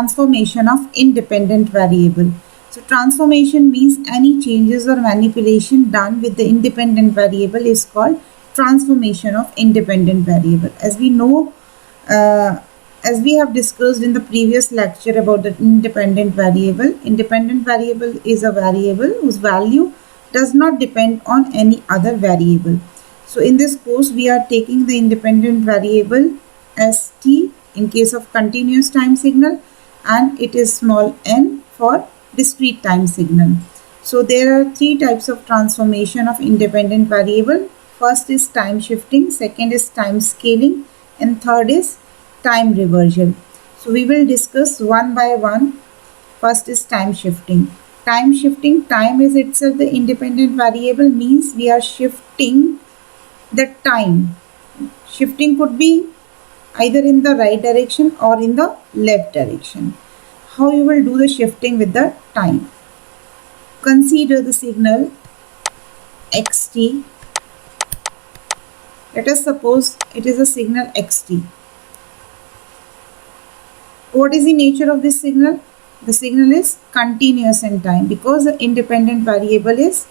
transformation of independent variable. So transformation means any changes or manipulation done with the independent variable is called transformation of independent variable. As we know, as we have discussed in the previous lecture about the independent variable is a variable whose value does not depend on any other variable. So in this course, we are taking the independent variable as t in case of continuous time signal, and it is small n for discrete time signal. So there are three types of transformation of independent variable. First is time shifting, second is time scaling, and third is time reversal. So we will discuss one by one. First is time shifting. Time shifting, time is itself the independent variable, means we are shifting the time. Shifting could be either in the right direction or in the left direction. How you will do the shifting with the time? Consider the signal xt. Let us suppose it is a signal xt. What is the nature of this signal? The signal is continuous in time because the independent variable is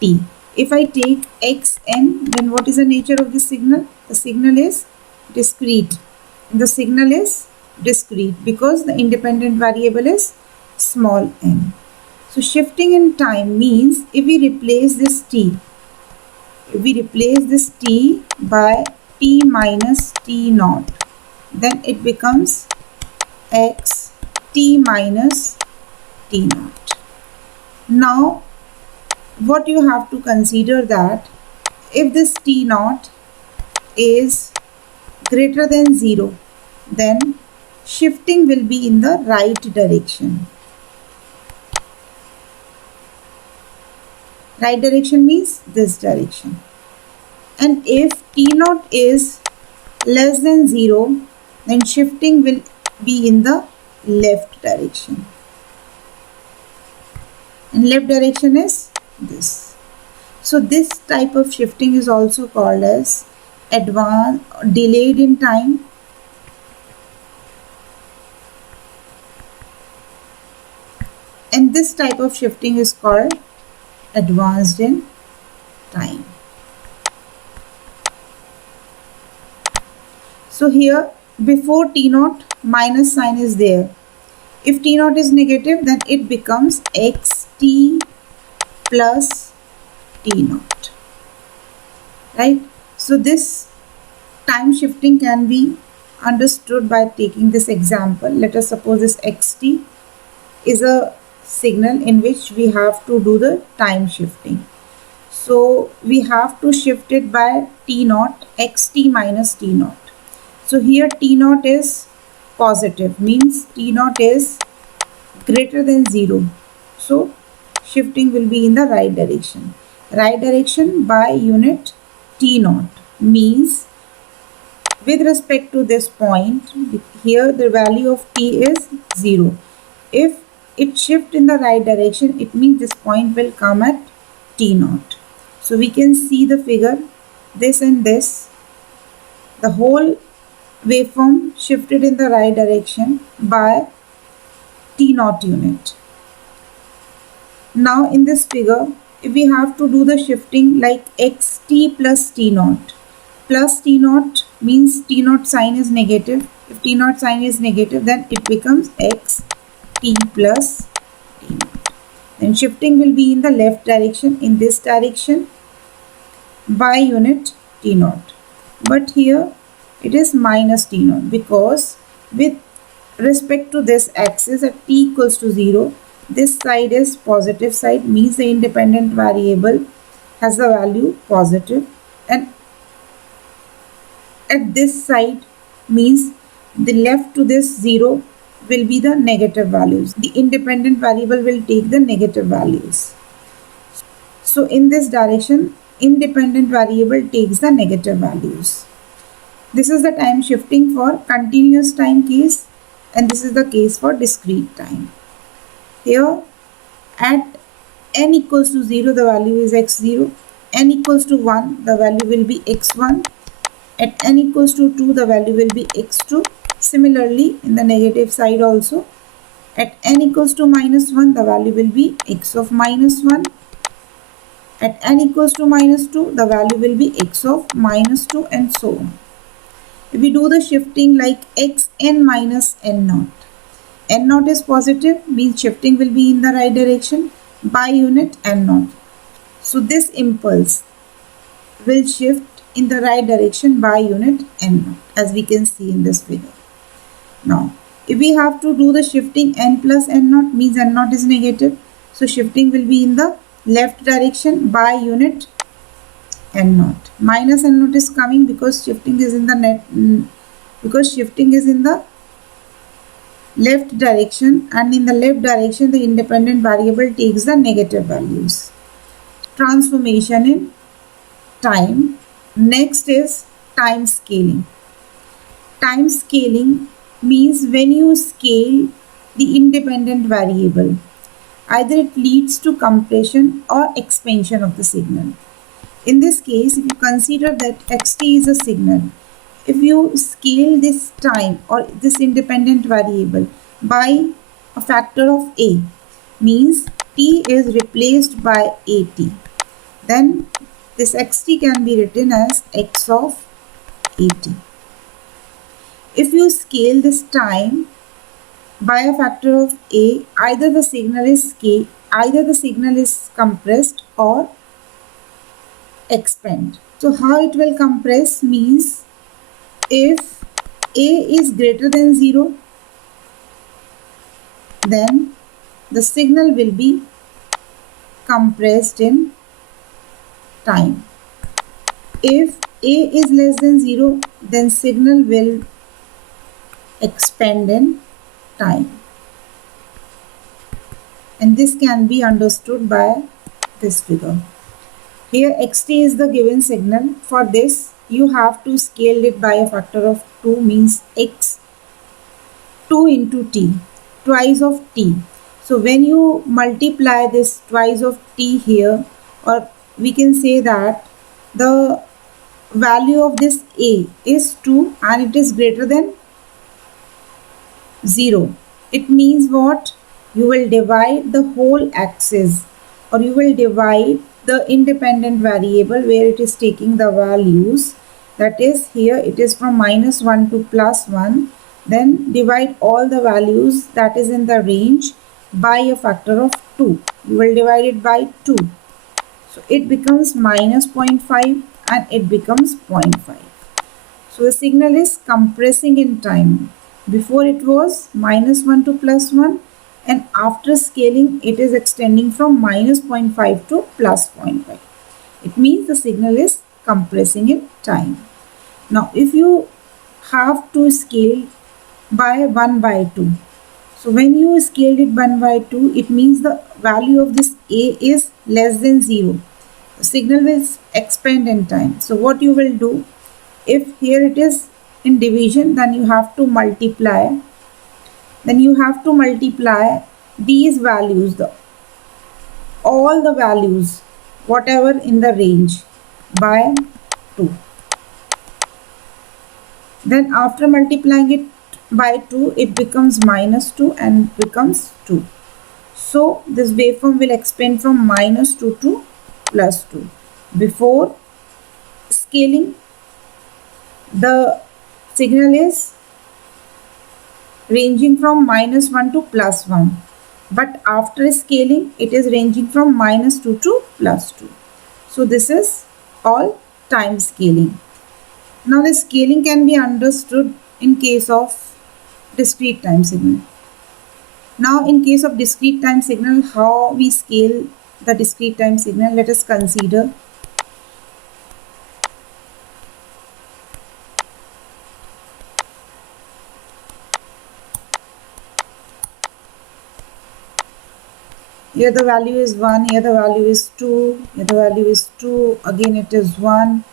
t. If I take xn, then what is the nature of this signal? The signal is discrete. The signal is discrete because the independent variable is small n. So shifting in time means if we replace this t by t minus t naught, then it becomes x t minus t naught. Now what you have to consider that if this t naught is greater than 0, then shifting will be in the right direction. Right direction means this direction. And if t naught is less than 0, then shifting will be in the left direction. And left direction is this. So this type of shifting is also called as delayed in time, and this type of shifting is called advanced in time. So here before t naught minus sign is there. If t naught is negative, then it becomes xt plus t naught, right? So this time shifting can be understood by taking this example. Let us suppose this xt is a signal in which we have to do the time shifting. So we have to shift it by t naught, xt minus t naught. So here t naught is positive, means t naught is greater than 0. So shifting will be in the right direction. Right direction by unit t naught means with respect to this point, here the value of t is 0. If it shifts in the right direction, it means this point will come at t naught. So we can see the figure, this and this, the whole waveform shifted in the right direction by t naught unit. Now in this figure, if we have to do the shifting like xt plus t naught means t naught sign is negative. If t naught sign is negative, then it becomes xt plus t naught. Then shifting will be in the left direction, in this direction by unit t naught. But here it is minus t naught because with respect to this axis at t equals to 0, this side is positive side, means the independent variable has the value positive, and at this side means the left to this 0 will be the negative values. The independent variable will take the negative values. So in this direction, independent variable takes the negative values. This is the time shifting for continuous time case, and this is the case for discrete time. Here at n equals to 0, the value is x0. N equals to 1, the value will be x1. At n equals to 2, the value will be x2. Similarly, in the negative side also, at n equals to -1, the value will be x of -1. At n equals to -2, the value will be x of -2, and so on. If we do the shifting like xn minus n naught, n naught is positive, means shifting will be in the right direction by unit n naught. So this impulse will shift in the right direction by unit n naught, as we can see in this figure. Now, if we have to do the shifting n plus n naught, means n naught is negative, so shifting will be in the left direction by unit n naught. Minus n naught is coming because shifting is in the left direction, and in the left direction the independent variable takes the negative values. Transformation in time. Next is time scaling. Time scaling means when you scale the independent variable, either it leads to compression or expansion of the signal. In this case, if you consider that xt is a signal, if you scale this time or this independent variable by a factor of a, means t is replaced by at, then this xt can be written as x of at. If you scale this time by a factor of a, either the signal is compressed or expand. So how it will compress means, if a is greater than 0, then the signal will be compressed in time. If a is less than 0, then signal will expand in time. And this can be understood by this figure. Here xt is the given signal. For this, you have to scale it by a factor of 2, means x 2 into t, twice of t. So when you multiply this twice of t here, or we can say that the value of this a is 2 and it is greater than 0. It means what? You will divide the whole axis, or you will divide the independent variable where it is taking the values. That is, here it is from -1 to +1. Then divide all the values that is in the range by a factor of 2. You will divide it by 2. So it becomes -0.5 and it becomes 0.5. So the signal is compressing in time. Before it was -1 to +1, and after scaling it is extending from -0.5 to +0.5. It means the signal is compressing in time. Now if you have to scale by 1 by 2, so when you scaled it 1 by 2, it means the value of this a is less than 0. The signal will expand in time. So what you will do, if here it is in division, then you have to multiply. Then you have to multiply these values, all the values, whatever in the range, by 2. Then after multiplying it by 2, it becomes -2 and becomes 2. So this waveform will expand from -2 to +2. Before scaling, the signal is ranging from -1 to +1, but after scaling it is ranging from -2 to +2. So this is all time scaling. Now the scaling can be understood in case of discrete time signal. Now in case of discrete time signal, how we scale the discrete time signal, let us consider. Here the value is 1, here the value is 2, here the value is 2, again it is 1,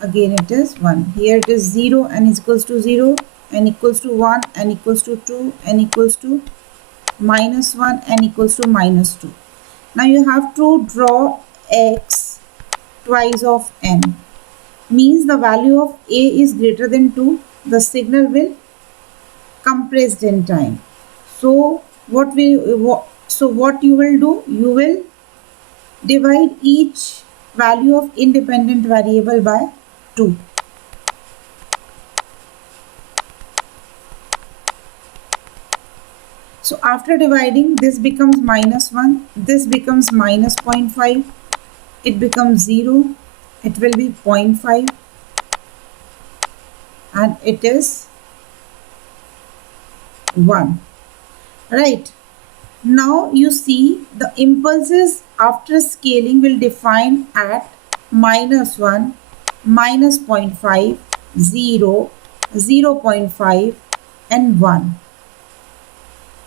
again it is 1. Here it is 0 and is equals to 0, n equals to 1, n equals to 2, n equals to -1, n equals to -2. Now you have to draw x twice of n. Means the value of a is greater than 2, the signal will compressed in time. So what you will do, you will divide each value of independent variable by 2. So after dividing, this becomes -1, this becomes -0.5, it becomes 0, it will be 0.5, and it is 1. Right. Now you see the impulses after scaling will define at -1, -0.5, 0, 0.5 and 1.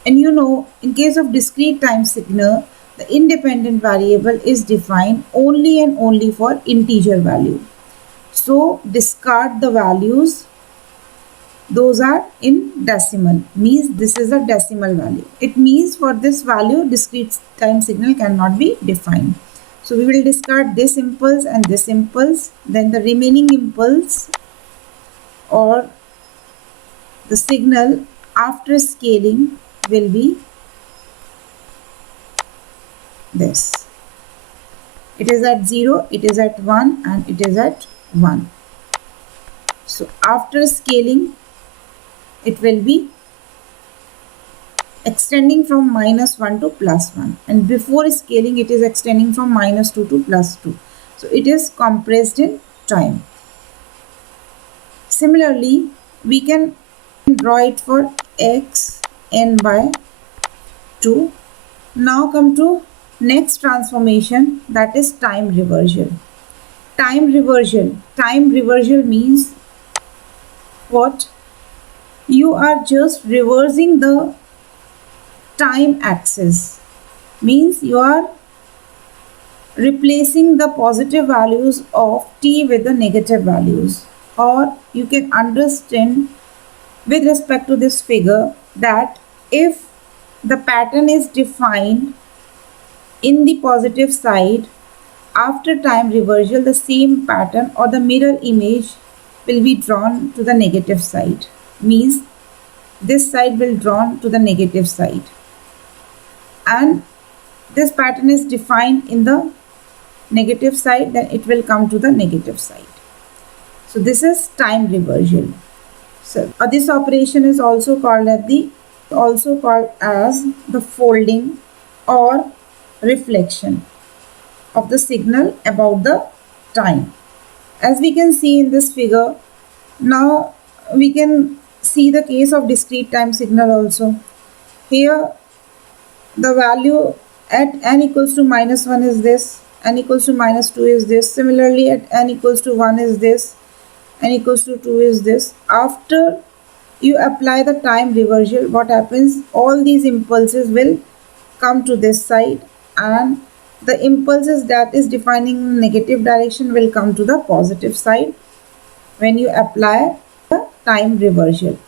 And you know, in case of discrete time signal, the independent variable is defined only and only for integer value. So discard the values. Those are in decimal, means this is a decimal value. It means for this value, discrete time signal cannot be defined. So we will discard this impulse and this impulse. Then the remaining impulse or the signal after scaling will be this. It is at 0, it is at 1 and it is at 1. So after scaling, it will be extending from -1 to +1, and before scaling it is extending from -2 to +2. So it is compressed in time. Similarly, we can draw it for x n by 2. Now come to next transformation, that is time reversal. Time reversal means what? You are just reversing the time axis, means you are replacing the positive values of t with the negative values. Or you can understand with respect to this figure that if the pattern is defined in the positive side, after time reversal the same pattern or the mirror image will be drawn to the negative side, means this side will drawn to the negative side, and this pattern is defined in the negative side, then it will come to the negative side. So this is time reversal. So this operation is also called as the folding or reflection of the signal about the time. As we can see in this figure, now we can see the case of discrete time signal also. Here the value at n equals to -1 is this, n equals to -2 is this. Similarly at n equals to 1 is this, n equals to 2 is this. After you apply the time reversal, what happens? All these impulses will come to this side, and the impulses that is defining negative direction will come to the positive side when you apply the time reversal.